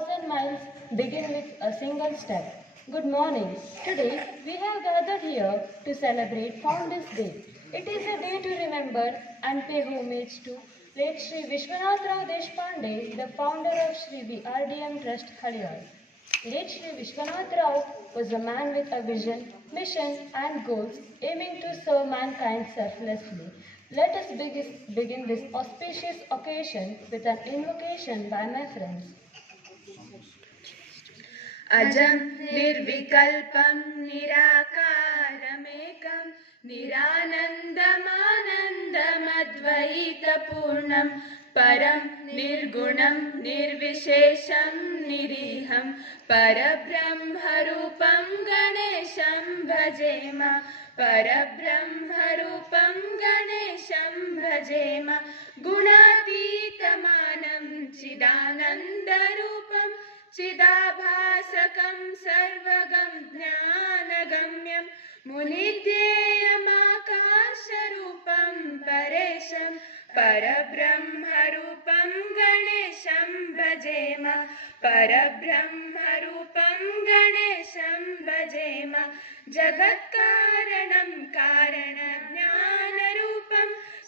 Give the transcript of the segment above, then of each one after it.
1,000 miles begin with a single step. Good morning. Today we have gathered here to celebrate Founders Day. It is a day to remember and pay homage to late Sri Vishwanath Rao Deshpande, the founder of Sri VRDM Trust Haliyar. Late Sri Vishwanath Rao was a man with a vision, mission and goals aiming to serve mankind selflessly. Let us begin this auspicious occasion with an invocation by my friends. अजं निर्विकल्पं निराकारमेकं निरानन्दमानन्दमद्वैतपूर्णं परं निर्गुणं निर्विशेषं निरीहं परब्रह्मरूपं गणेशं भजेम परब्रह्मरूपं गणेशं भजेम गुणातीतमानं चिदानन्दरूपं चिदाभासकं सर्वगं ज्ञानगम्यं मुनिध्येयमाकाशरूपं परेशं परब्रह्मरूपं गणेशं भजेम परब्रह्मरूपं गणेशं भजेम जगत्कारणं कारणज्ञानरूपं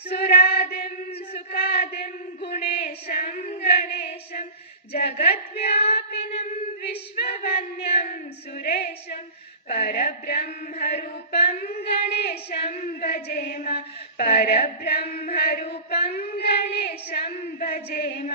सुरादिं सुखादिं गुणेशं गणेशं जगद्व्यापिनं विश्ववन्यं सुरेशं परब्रह्मरूपं गणेशं भजेम परब्रह्मरूपं गणेशं भजेम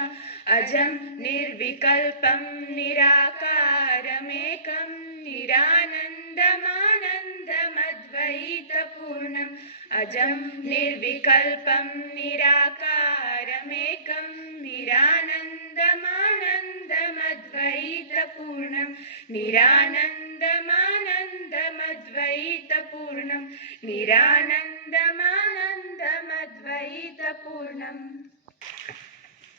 अजं निर्विकल्पं निराकारमेकं निरानन्दमानन्दमद्वैतपूर्णम् अजं निर्विकल्पं निराकारमेकं निरानन्दमानन्दमद्वैतपूर्णं निरानन्दमानन्दमद्वैतपूर्णं निरानन्दमानन्दमद्वैतपूर्णम्.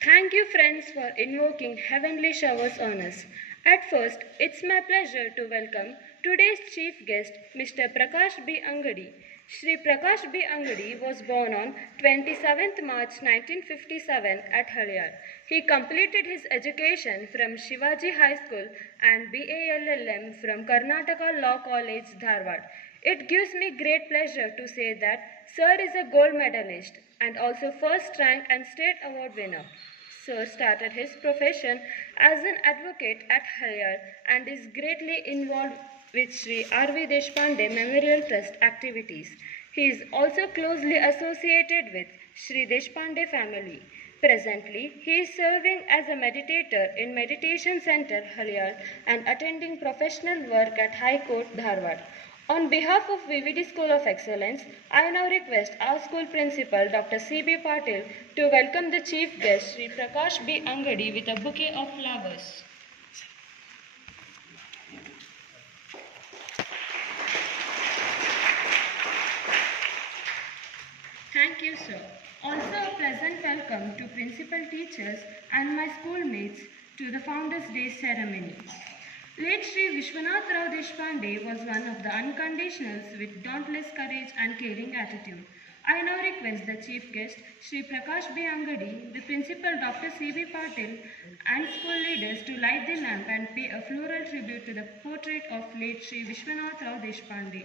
Thank you, friends, for invoking heavenly showers on us. At first, it's my pleasure to welcome today's chief guest, Mr. Prakash B. Angadi. Shri Prakash B. Angadi was born on 27th March 1957 at Haliyar. He completed his education from Shivaji High School and BALLM from Karnataka Law College, Dharwad. It gives me great pleasure to say that Sir is a gold medalist and also first rank and state award winner. Sir started his profession as an advocate at Haliyar and is greatly involved with Sri R.V. Deshpande Memorial Trust activities. He is also closely associated with Sri Deshpande family. Presently, he is serving as a meditator in Meditation Center, Haliyar, and attending professional work at High Court, Dharwad. On behalf of VVD School of Excellence, I now request our school principal, Dr. C.B. Patil, to welcome the chief guest, Sri Prakash B. Angadi, with a bouquet of flowers. Thank you, sir. Also a pleasant welcome to principal teachers and my schoolmates to the Founders' Day ceremony. Late Sri Vishwanath Rao Deshpande was one of the unconditionals with dauntless courage and caring attitude. I now request the chief guest, Sri Prakash B. Angadi, the principal Dr. C.B. Patil, and school leaders to light the lamp and pay a floral tribute to the portrait of late Sri Vishwanath Rao Deshpande.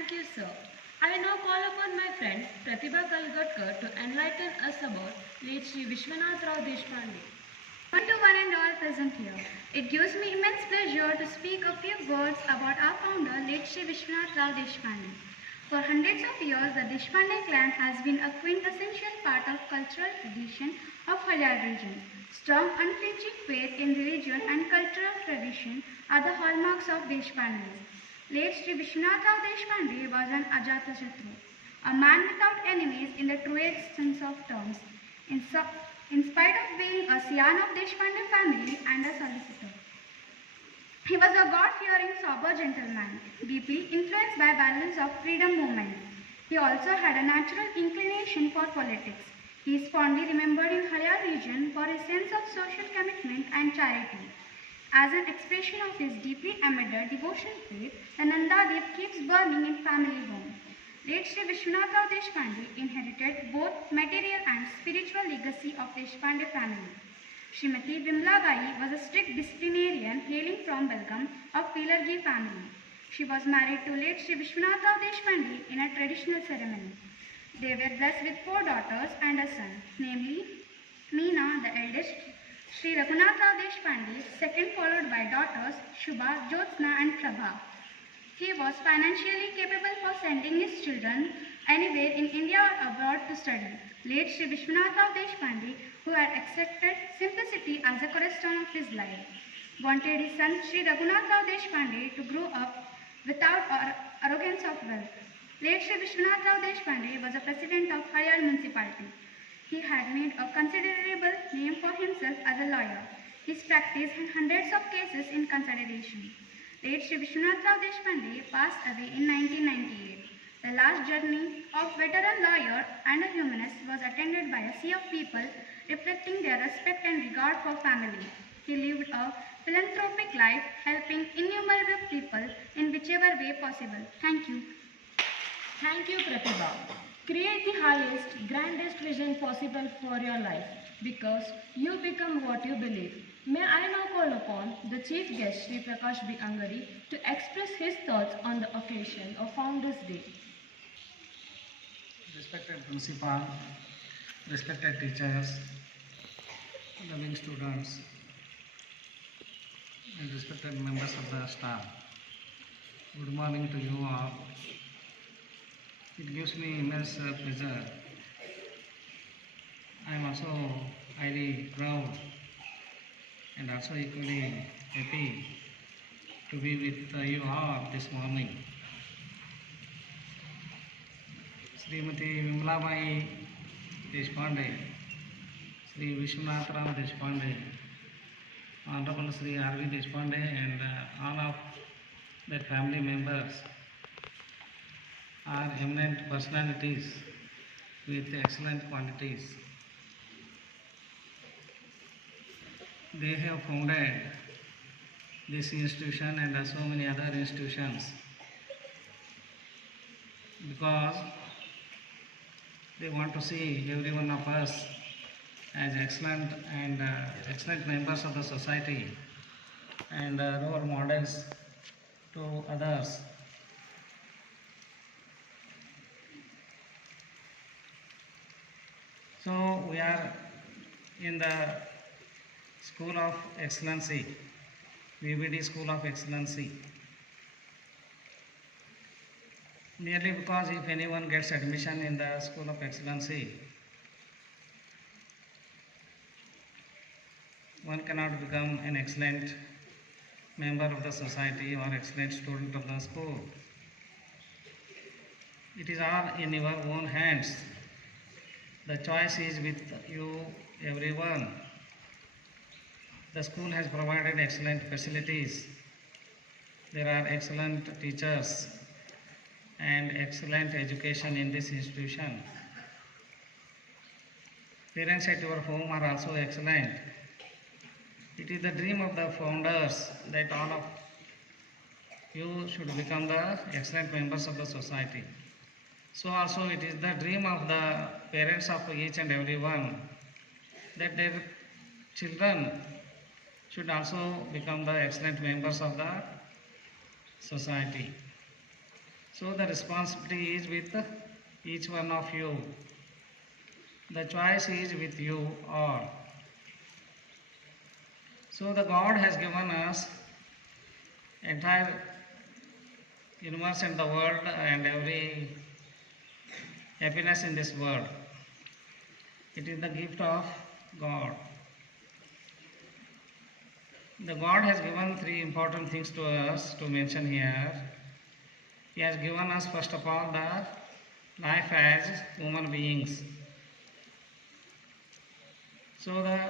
Thank you, sir. I now call upon my friend Pratibha Kalgatkar to enlighten us about late Sri Vishwanath Rao Deshpande. One to one and all present here. It gives me immense pleasure to speak a few words about our founder, late Sri Vishwanath Rao Deshpande. For hundreds of years, the Deshpande clan has been a quintessential part of cultural tradition of Haryad region. Strong, unflinching faith in religion and cultural tradition are the hallmarks of Deshpandes. Late Sri Vishwanath Rao Deshpande was an Ajatashatru, a man without enemies in the truest sense of terms. In spite of being a scion of Deshpande family and a solicitor, he was a God-fearing, sober gentleman, deeply influenced by values of freedom movement. He also had a natural inclination for politics. He is fondly remembered in Haryad region for his sense of social commitment and charity. As an expression of his deeply embedded devotional faith, the Nandadeep keeps burning in family home. Late Sri Vishwanath Rao Deshpande inherited both material and spiritual legacy of Deshpande family. Srimati Vimla Bai was a strict disciplinarian hailing from Belgaum of Pilargi family. She was married to late Sri Vishwanath Rao Deshpande in a traditional ceremony. They were blessed with 4 daughters and a son, namely Meena, the eldest, Sri Raghunath Rao Deshpande, second, followed by daughters Shubha, Jyotsna and Prabha. He was financially capable for sending his children anywhere in India or abroad to study. Late Sri Vishwanath Rao Deshpande, who had accepted simplicity as a cornerstone of his life, wanted his son Sri Raghunath Rao Deshpande to grow up without arrogance of wealth. Late Sri Vishwanath Rao Deshpande was a president of Haryad municipality. He had made a considerable name for himself as a lawyer. His practice had hundreds of cases in consideration. Late Sri Vishwanath Rao Deshpande passed away in 1998. The last journey of veteran lawyer and a humanist was attended by a sea of people reflecting their respect and regard for family. He lived a philanthropic life, helping innumerable people in whichever way possible. Thank you. Thank you, Pratibha. Create the highest, grandest vision possible for your life because you become what you believe. May I now call upon the chief guest, Sri Prakash B. Angadi, to express his thoughts on the occasion of Founders Day. Respected principal, respected teachers, loving students, and respected members of the staff, good morning to you all. It gives me immense pleasure. I am also highly proud and also equally happy to be with you all this morning. Srimati Vimla Bai Deshpande, Sri Vishwanath Rao Deshpande, Honorable Sri R.V. Deshpande and all of their family members are eminent personalities with excellent qualities. They have founded this institution and so many other institutions because they want to see every one of us as excellent and excellent members of the society and role models to others. So we are in the School of Excellency, VVD School of Excellency. Merely because if anyone gets admission in the School of Excellency, one cannot become an excellent member of the society or excellent student of the school. It is all in your own hands. The choice is with you, everyone. The school has provided excellent facilities. There are excellent teachers and excellent education in this institution. Parents at your home are also excellent. It is the dream of the founders that all of you should become the excellent members of the society. So also it is the dream of the parents of each and every one that their children should also become the excellent members of the society. So the responsibility is with each one of you. The choice is with you all. So the God has given us entire universe and the world and every happiness in this world. It is the gift of God. The God has given three important things to us to mention here. He has given us first of all the life as human beings. So the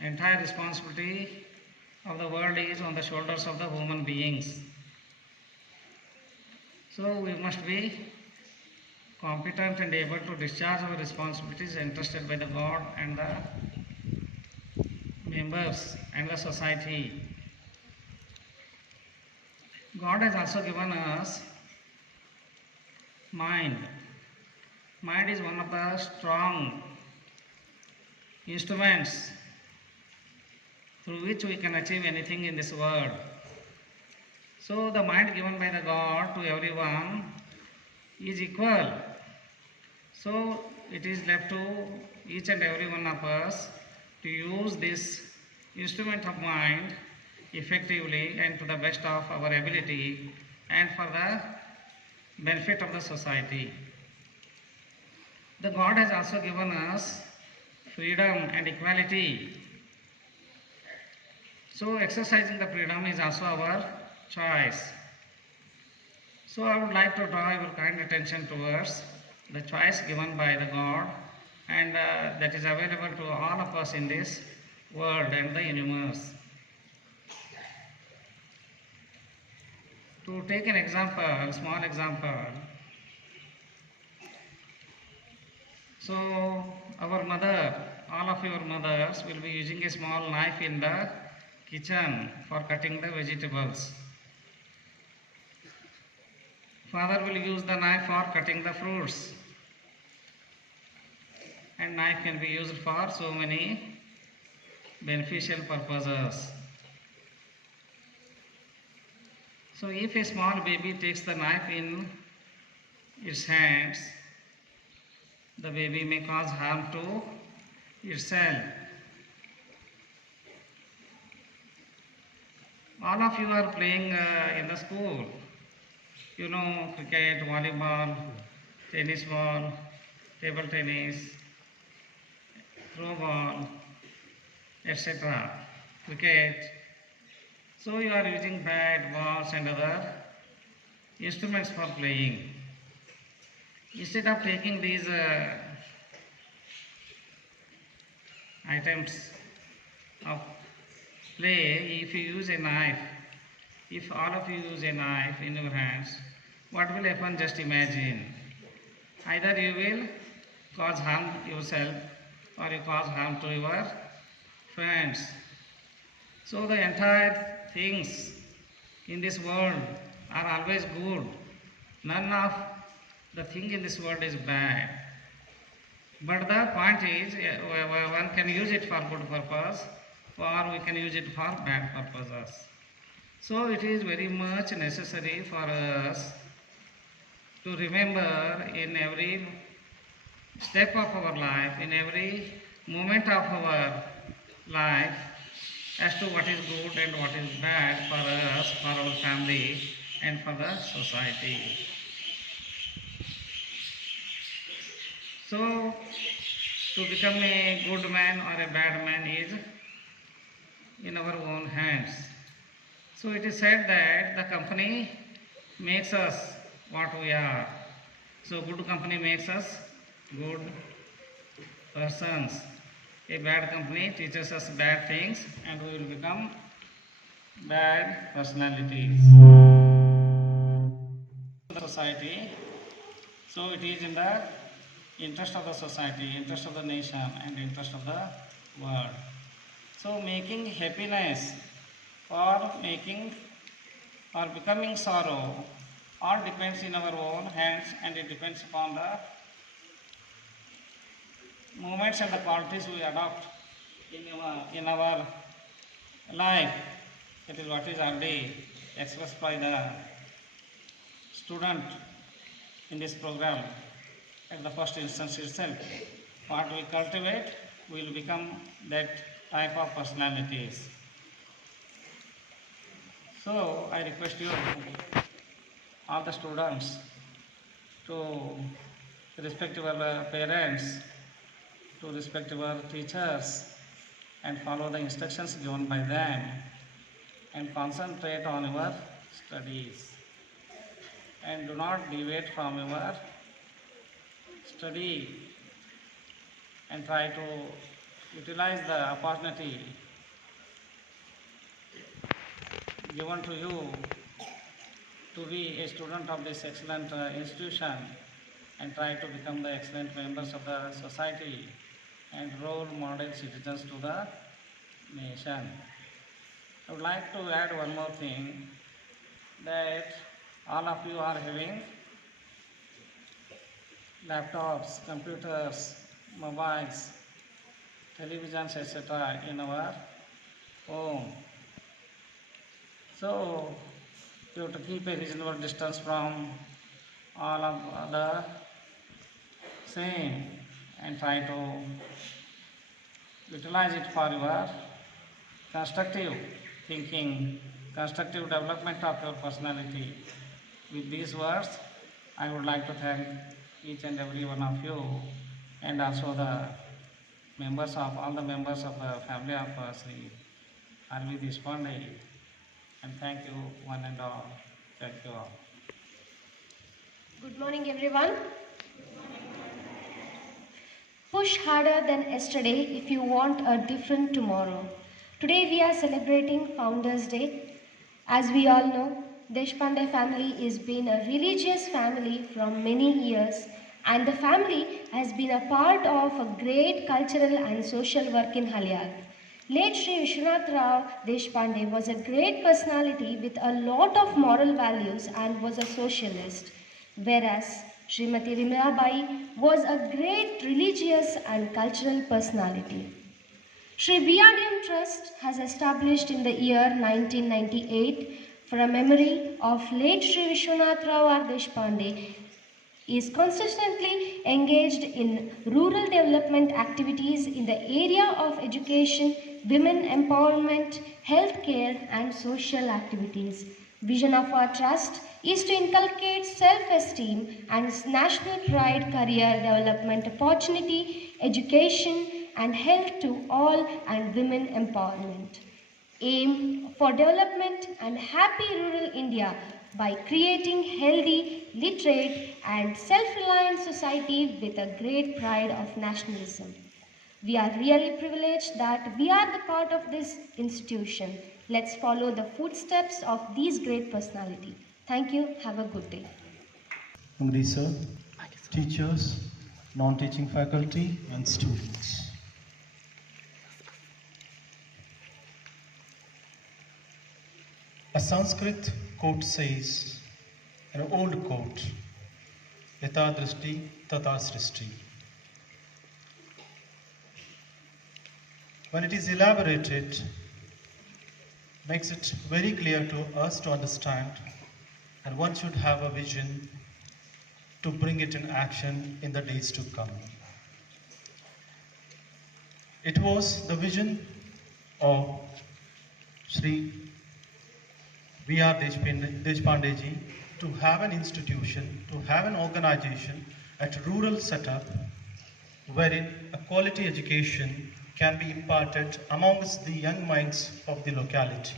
entire responsibility of the world is on the shoulders of the human beings. So we must be competent and able to discharge our responsibilities entrusted by the God and the members and the society. God has also given us mind. Mind is one of the strong instruments through which we can achieve anything in this world. So the mind given by the God to everyone is equal. So it is left to each and every one of us to use this instrument of mind effectively and to the best of our ability and for the benefit of the society. The God has also given us freedom and equality. So exercising the freedom is also our choice. So I would like to draw your kind attention towards the choice given by the God and that is available to all of us in this world and the universe. To take an example, small example, so our mother, all of your mothers will be using a small knife in the kitchen for cutting the vegetables. Father will use the knife for cutting the fruits. And knife can be used for so many beneficial purposes. So if a small baby takes the knife in its hands, the baby may cause harm to itself. All of you are playing in the school. You know, cricket, volleyball, tennis ball, table tennis, throw ball, etc. Cricket. So you are using bat, balls and other instruments for playing. Instead of taking these items of play, if you use a knife, if all of you use a knife in your hands, what will happen? Just imagine. Either you will cause harm yourself or you cause harm to your friends. So the entire things in this world are always good. None of the thing in this world is bad. But the point is, one can use it for good purpose or we can use it for bad purposes. So it is very much necessary for us to remember in every step of our life, in every moment of our life, as to what is good and what is bad for us, for our family and for the society. So to become a good man or a bad man is in our own hands. So it is said that the company makes us what we are. So good company makes us good persons. A bad company teaches us bad things and we will become bad personalities. The society, so it is in the interest of the society, interest of the nation and interest of the world. So making happiness or making or becoming sorrow all depends in our own hands and it depends upon the movements and the qualities we adopt in our life. That is what is already expressed by the student in this program at the first instance itself. What we cultivate will become that type of personalities. So I request you, all the students, to respect your parents, to respect your teachers, and follow the instructions given by them, and concentrate on your studies, and do not deviate from your study, and try to utilize the opportunity given to you to be a student of this excellent institution, and try to become the excellent members of the society and role model citizens to the nation. I would like to add one more thing, that all of you are having laptops, computers, mobiles, televisions, etc. in our home. So you have to keep a reasonable distance from all of the same, and try to utilize it for your constructive thinking, constructive development of your personality. With these words, I would like to thank each and every one of you, and also all the members of the family of Sri Arvi Deshpande, and thank you one and all. Thank you all. Good morning, everyone. Push harder than yesterday if you want a different tomorrow. Today we are celebrating Founders Day. As we all know, Deshpande family has been a religious family from many years, and the family has been a part of a great cultural and social work in Halyar. Late Sri Vishwanath Rao Deshpande was a great personality with a lot of moral values and was a socialist, whereas Srimati Rimlabai was a great religious and cultural personality. Sri BRDM Trust has established in the year 1998 for a memory of late Sri Vishwanath Rao R. Deshpande, is consistently engaged in rural development activities in the area of education, women empowerment, healthcare and social activities. Vision of our trust is to inculcate self-esteem and national pride, career development opportunity, education and health to all and women empowerment. Aim for development and happy rural India by creating healthy, literate and self-reliant society with a great pride of nationalism. We are really privileged that we are the part of this institution. Let's follow the footsteps of these great personalities. Thank you. Have a good day. Angadi sir, teachers, non-teaching faculty and students. A Sanskrit quote says, an old quote, Yata drishti tata srishti. When it is elaborated, makes it very clear to us to understand, and one should have a vision to bring it in action in the days to come. It was the vision of Sri V.R. Deshpande ji to have an institution, to have an organization at rural setup wherein a quality education can be imparted amongst the young minds of the locality.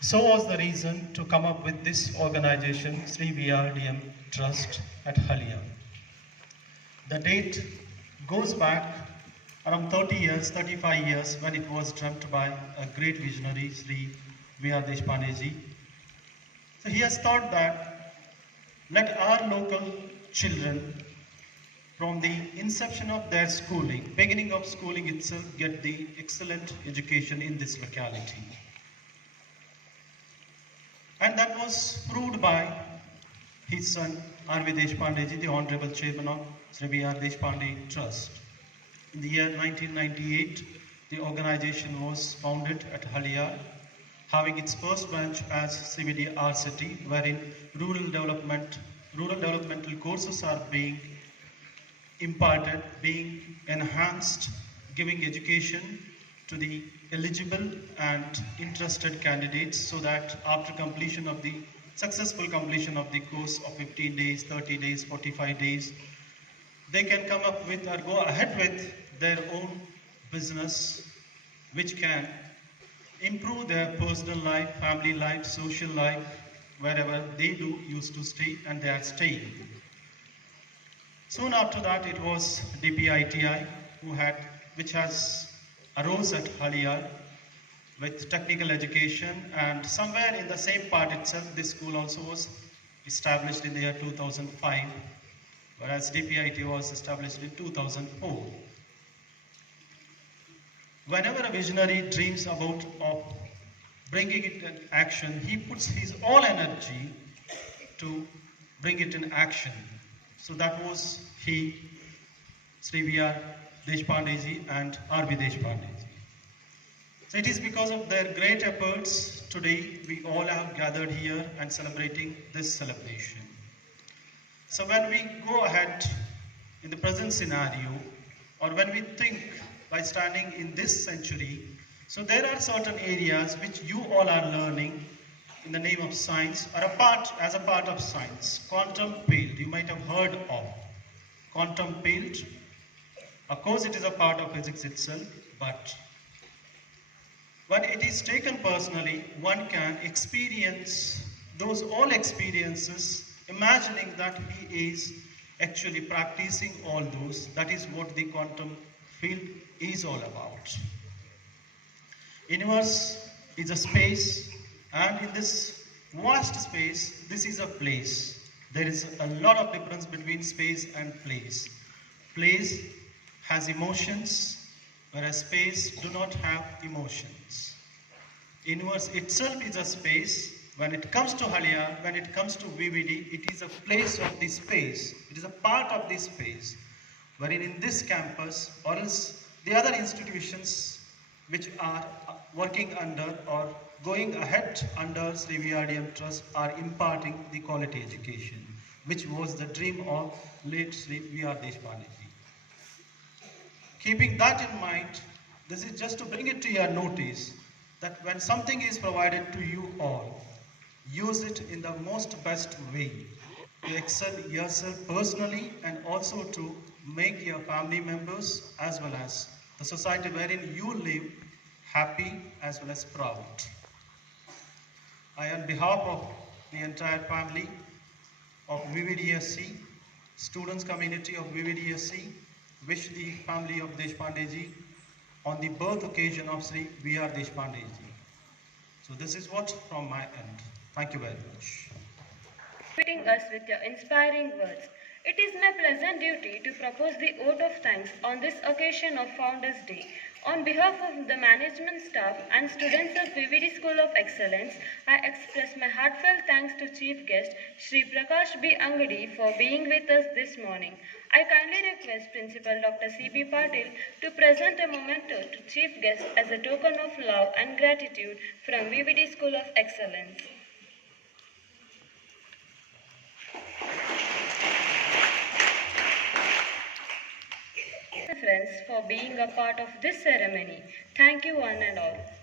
So was the reason to come up with this organization, Sri VRDM Trust at Halyar. The date goes back around 30 years, 35 years, when it was dreamt by a great visionary, Sri V.R. Deshpande ji. So he has thought that let our local children, from the inception of their schooling, beginning of schooling itself, get the excellent education in this locality. And that was proved by his son, R.V. Deshpande ji, the Honorable Chairman of Sri V.R. Deshpande Trust. In the year 1998, the organization was founded at Halyar. having its first branch as CBD RCT, wherein rural developmental courses are being imparted, being enhanced, giving education to the eligible and interested candidates so that after successful completion of the course of 15 days, 30 days, 45 days, they can come up with or go ahead with their own business which can improve their personal life, family life, social life, wherever they do used to stay and they are staying. Soon after that, it was DPITI, which has arose at Haliyar with technical education, and somewhere in the same part itself, this school also was established in the year 2005, whereas DPIT was established in 2004. Whenever a visionary dreams about of bringing it in action, he puts his all energy to bring it in action. So that was he, Sri V.R. Deshpandeji and R.B. Deshpandeji. So it is because of their great efforts today we all have gathered here and celebrating this celebration. So when we go ahead in the present scenario, or when we think by standing in this century, so there are certain areas which you all are learning in the name of science, or as a part of science. Quantum field, you might have heard of. Quantum field, of course it is a part of physics itself, but when it is taken personally, one can experience those all experiences, imagining that he is actually practicing all those. That is what the quantum field is all about. Universe is a space, and in this vast space, this is a place. There is a lot of difference between space and place. Place has emotions, whereas space do not have emotions. Universe itself is a space. When it comes to Haliyar, when it comes to VVD, it is a place of the space. It is a part of the space, wherein in this campus, or else the other institutions which are working under or going ahead under Sri VRDM Trust are imparting the quality education, which was the dream of late Sri V.R. Deshpandeji. Keeping that in mind, this is just to bring it to your notice that when something is provided to you all, use it in the most best way to excel yourself personally and also to make your family members as well as the society wherein you live happy as well as proud. I, on behalf of the entire family of VVDSC, students community of VVDSC, wish the family of Deshpandeji on the birth occasion of Sri V.R. Deshpandeji. So this is what from my end. Thank you very much. Greeting us with your inspiring words. It is my pleasant duty to propose the vote of thanks on this occasion of Founders Day. On behalf of the management staff and students of VVD School of Excellence, I express my heartfelt thanks to Chief Guest Shri Prakash B. Angadi for being with us this morning. I kindly request Principal Dr. C.B. Patil to present a memento to Chief Guest as a token of love and gratitude from VVD School of Excellence. Friends, for being a part of this ceremony. Thank you one and all.